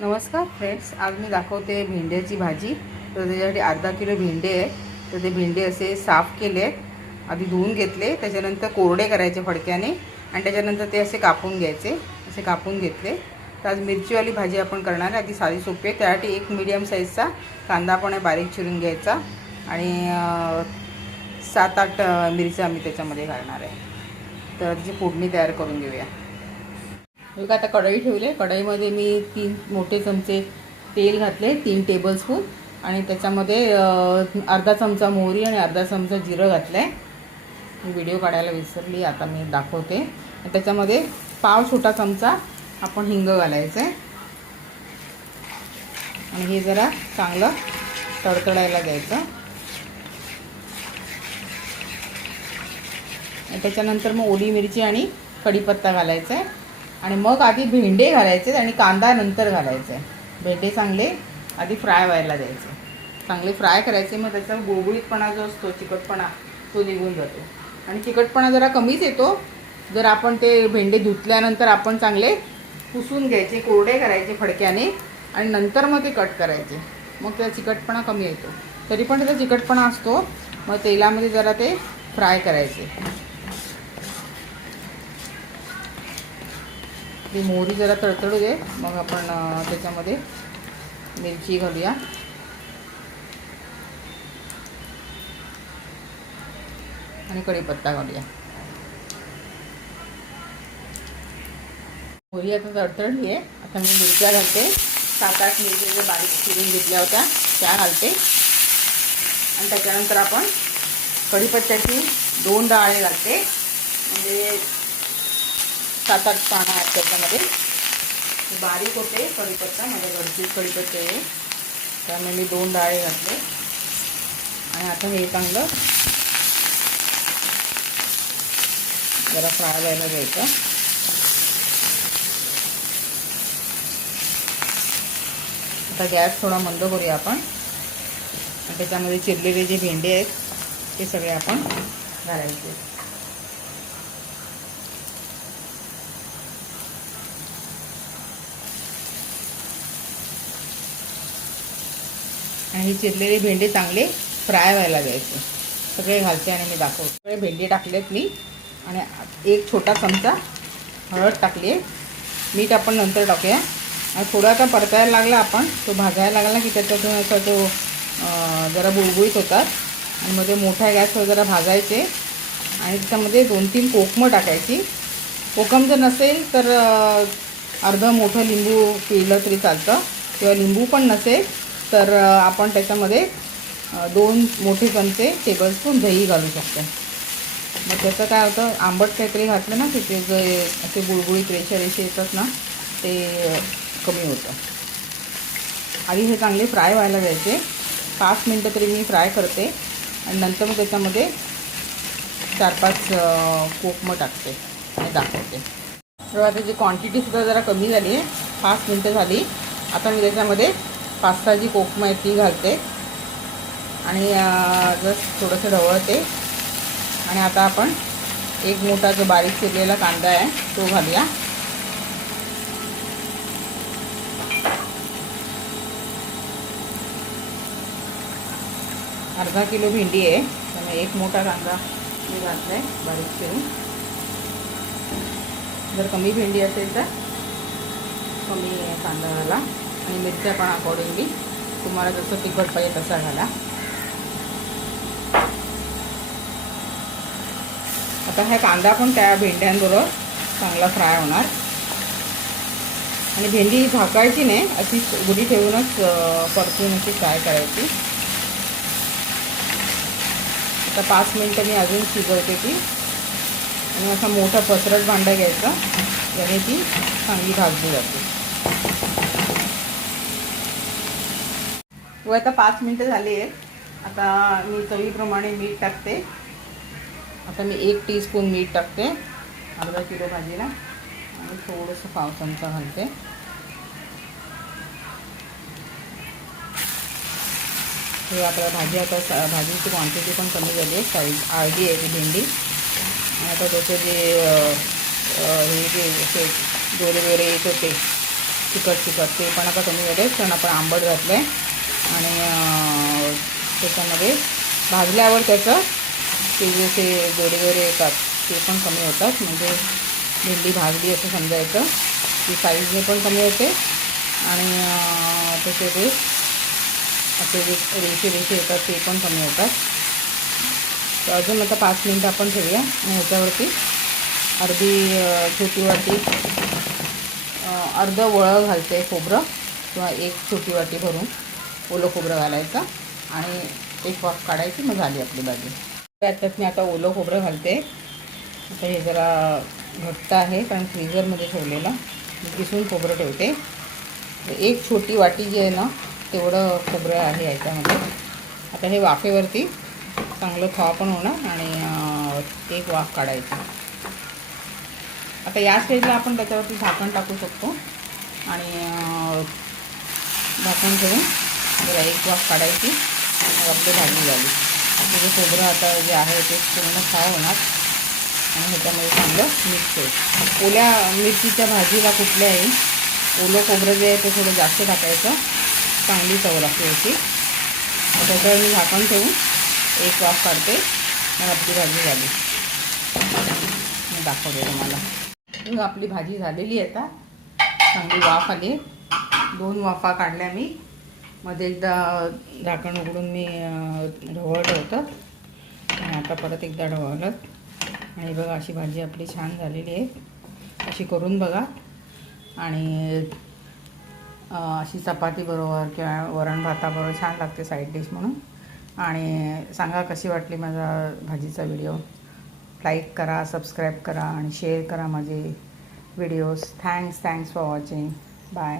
नमस्कार फ्रेंड्स, आज मी दाखवते भेंड्याची भाजी. तर त्याच्यासाठी अर्धा किलो भेंडे आहे. तर ते भेंडे असे साफ केले, आधी धुवून घेतले, त्याच्यानंतर कोरडे करायचे फडक्याने आणि त्याच्यानंतर ते असे कापून घ्यायचे. असे कापून घेतले. तर आज मिरचीवाली भाजी आपण करणार आहे. आधी साधी सोपी आहे. त्यासाठी एक मीडियम साईजचा कांदा पण बारीक चिरून घ्यायचा आणि 7-8 मिरच्या आम्ही त्याच्यामध्ये घालणार आहे. तर त्याची फोडणी तयार करून घेऊया. बघा आता कढई ठेवले. कढईमध्ये मी 3 मोठे चमचे तेल घातले, 3 टेबलस्पून, आणि त्याच्यामध्ये अर्धा चमचा मोहरी आणि अर्धा चमचा जिरं घातलं आहे. मी व्हिडिओ काढायला विसरली, आता मी दाखवते. आणि त्याच्यामध्ये पाव छोटा चमचा आपण हिंग घालायचं आहे आणि हे जरा चांगलं तडतडायला द्यायचं. आणि त्याच्यानंतर मग ओली मिरची आणि कढीपत्ता घालायचा आहे आणि मग आधी भेंडे घालायचे आणि कांदा नंतर घालायचा आहे. भेंडे चांगले आधी फ्राय व्हायला द्यायचे, चांगले फ्राय करायचे. मग त्याचा गुळगुळीतपणा जो असतो, चिकटपणा, तो निघून जातो. आणि चिकटपणा जरा कमीच येतो जर आपण ते भेंडे धुतल्यानंतर आपण चांगले पुसून घ्यायचे, कोरडे करायचे फडक्याने आणि नंतर मग ते कट करायचे. मग त्याचा चिकटपणा कमी येतो. तरी पण त्याचा चिकटपणा असतो. मग तेलामध्ये जरा ते फ्राय करायचे. ती मोहरी जरा तडतडू दे, मग आपण त्याच्यामध्ये मिरची घालूया आणि कढीपत्ता घालूया. मोहरी आता तडतडली आहे. आता मी मिरच्या घालते. 7-8 मिरच्या ज्या बारीक चिरून घेतल्या होत्या त्या घालते. आणि त्याच्यानंतर आपण कढीपत्त्याची 2 डाळे घालते. म्हणजे 7-8 पानं आहेत त्याच्यामध्ये. बारीक होते कढीपत्ता, माझ्या घरचीच कढीपत्ता आहे, त्यामुळे मी 2 डाळे घातले. आणि आता हे चांगलं जरा फ्राय व्हायला द्यायचं. आता गॅस थोडा मंद करूया आपण. आणि त्याच्यामध्ये चिरलेले जे भेंडे आहेत ते सगळे आपण घालायचे. आणि चिरलेले भेंडे चांगले फ्राय व्हायला द्यायचे. सगळे घालते आणि मी दाखवते. सगळे भेंडे टाकलेत मी आणि 1 छोटा चमचा हळद टाकली आहे. मीठ आपण नंतर टाकूया. आणि थोडा आता परतायला लागला, आपण तो भाजायला लागला की त्याच्यातून असं तो जरा बुळबुळीत होतात. आणि मग ते मोठ्या गॅसवर जरा भाजायचे. आणि त्याच्यामध्ये 2-3 कोकमं टाकायची. कोकम जर नसेल तर अर्धं मोठं लिंबू पिळलं तरी चालतं, किंवा लिंबू पण नसेल तर आपण त्याच्यामध्ये 2 मोठे चमचे टेबलस्पून दही घालू शकतो. मग त्याचं काय होतं, आंबट काहीतरी घातलं ना की ते जे असे गुळगुळीत रेषे येतात ना, ते कमी होतं. आधी हे चांगले फ्राय व्हायला द्यायचे. 5 मिनटं तरी मी फ्राय करते. आणि नंतर मग त्याच्यामध्ये 4-5 कोकमं टाकते आणि दाखवते. तर आता जी क्वांटिटीसुद्धा जरा कमी झाली आहे. 5 मिनटं झाली. आता मी त्याच्यामध्ये 5-6 जी कोकमं आहेत ती घालते आणि जस्ट थोडंसं ढवळते. आणि आता आपण 1 मोठा जो बारीक चिरलेला कांदा आहे तो घालूया. अर्धा किलो भेंडी आहे, त्यामुळे 1 मोठा कांदा मी घातला आहे बारीक चिरून. जर कमी भेंडी असेल तर कमी कांदा घाला. आणि मिरच्या पण अकॉर्डिंगली तुम्हाला जसं तिखट पाहिजे तसा घाला. आता हा कांदा पण त्या भेंड्यांबरोबर चांगला फ्राय होणार. आणि भेंडी झाकायची नाही, अशी उघडी ठेवूनच परतून अशी फ्राय करायची. आता 5 मिनटं मी अजून शिजवते ती. आणि असा मोठा पसरट भांडं घ्यायचं, ज्याने ती चांगली भाजली जाते. व आता 5 मिनटं झाली आहेत. आता मी चवीप्रमाणे मीठ टाकते. आता मी 1 टीस्पून मीठ टाकते अर्धा किलो भाजीला. आणि थोडंसं पाव चमचा घालते. हे आपल्या भाजी, आता भाजीची क्वांटिटी पण कमी झाली आहे. अर्धी आहे ती भेंडी. आता त्याचे जे हे जे असे दोरे येत होते तिखट ते पण आता कमी झाले कारण आपण आंबट घातलं आहे. आणि त्याच्यामध्ये भाजल्यावर त्याचं ते जसे गोडे येतात ते पण कमी होतात. म्हणजे भेंडी भाजली असं समजायचं. ती साईजने पण कमी होते आणि त्याचे ते असे रेषे येतात ते पण कमी होतात. तर अजून आता 5 मिनटं आपण ठेवूया आणि ह्याच्यावरती अर्धी छोटी वाटी अर्धं वळं घालते खोबरं किंवा एक छोटी वाटी भरून ओलं खोबरं घालायचं आणि एक वाफ काढायची. मग झाली आपली भाजी. त्याच्यात मी आता ओलं खोबरं घालते. आता हे जरा घट्ट आहे कारण फ्रीझरमध्ये ठेवलेलं. मी किसून खोबरं ठेवते. एक छोटी वाटी जी आहे ना तेवढं खोबरं आहे याच्यामध्ये. आता हे वाफेवरती चांगलं खवा पण होणार आणि एक वाफ काढायची. आता या स्टेजला आपण त्याच्यावरती झाकण टाकू शकतो आणि झाकण ठेवून जरा एक वाफ काढायची. आपली भाजी झाली. आपलं जे खोबरं आता जे आहे ते पूर्ण फ्राय होणार आणि ह्याच्यामध्ये चांगलं मिक्स होईल. ओल्या मिरचीच्या भाजीला कुठल्याही ओलं खोबरं जे आहे ते थोडं जास्त टाकायचं. चांगली चव लागते याची. त्याच्यावर मी झाकण ठेवून एक वाफ काढते. मग आपली भाजी झाली. मी दाखवते तुम्हाला. मग आपली भाजी झालेली आहे. आता चांगली वाफ आली. 2 वाफा काढल्या मी. मध्ये एकदा झाकण उघडून मी ढवळलं होतं आणि आता परत एकदा ढवळलं आणि बघा अशी भाजी आपली छान झालेली आहे. अशी करून बघा आणि अशी चपाती बरोबर किंवा वरण भाताबरोबर छान लागते साईड डिश म्हणून. आणि सांगा कशी वाटली माझा भाजीचा व्हिडिओ. लाईक करा, सबस्क्राईब करा आणि शेअर करा माझे videos. Thanks for watching. Bye.